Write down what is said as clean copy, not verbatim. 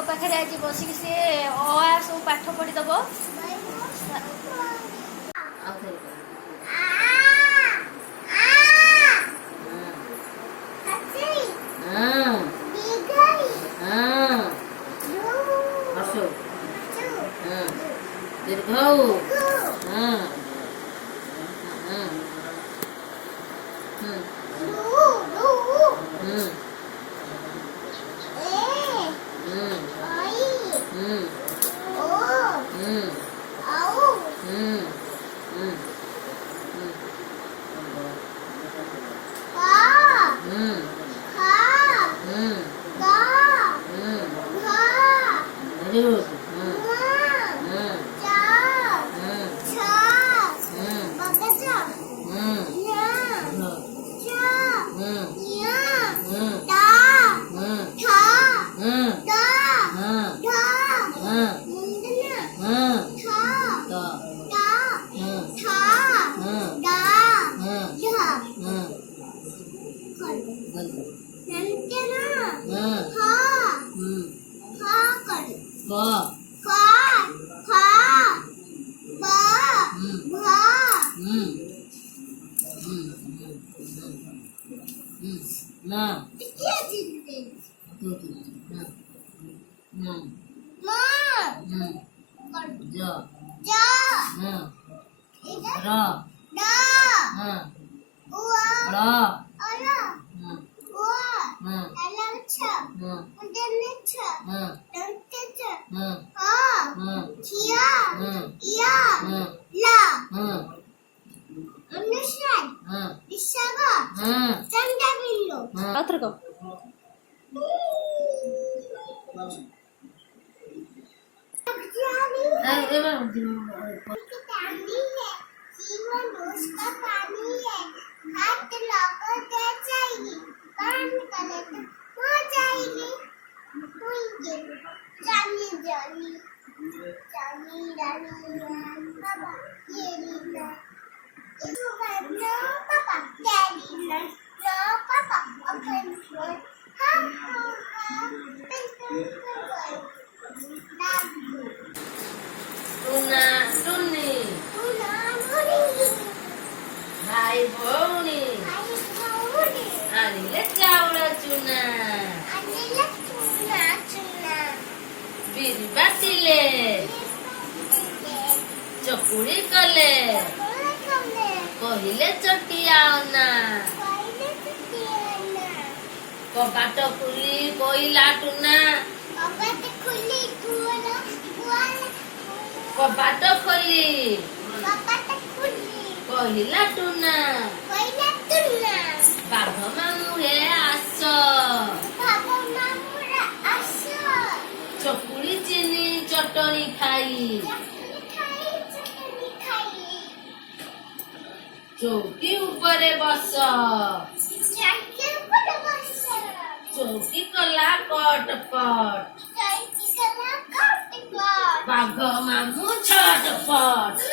पाखे आज बसिक सी अ सब पाठ पढ़ीदब भाई भौनी आनिले चाउल चुना बिरी बाटिले चकुड़ी कले कहिले चटिया ना कबाट खुली कोइला टुना कबाट खोली कहिला टुना बाघ मामू हे आस चकुड़ी चीनी चटनी खाई चौकी ऊपर बस चौकी कला कटपट बाघ मामू छटपट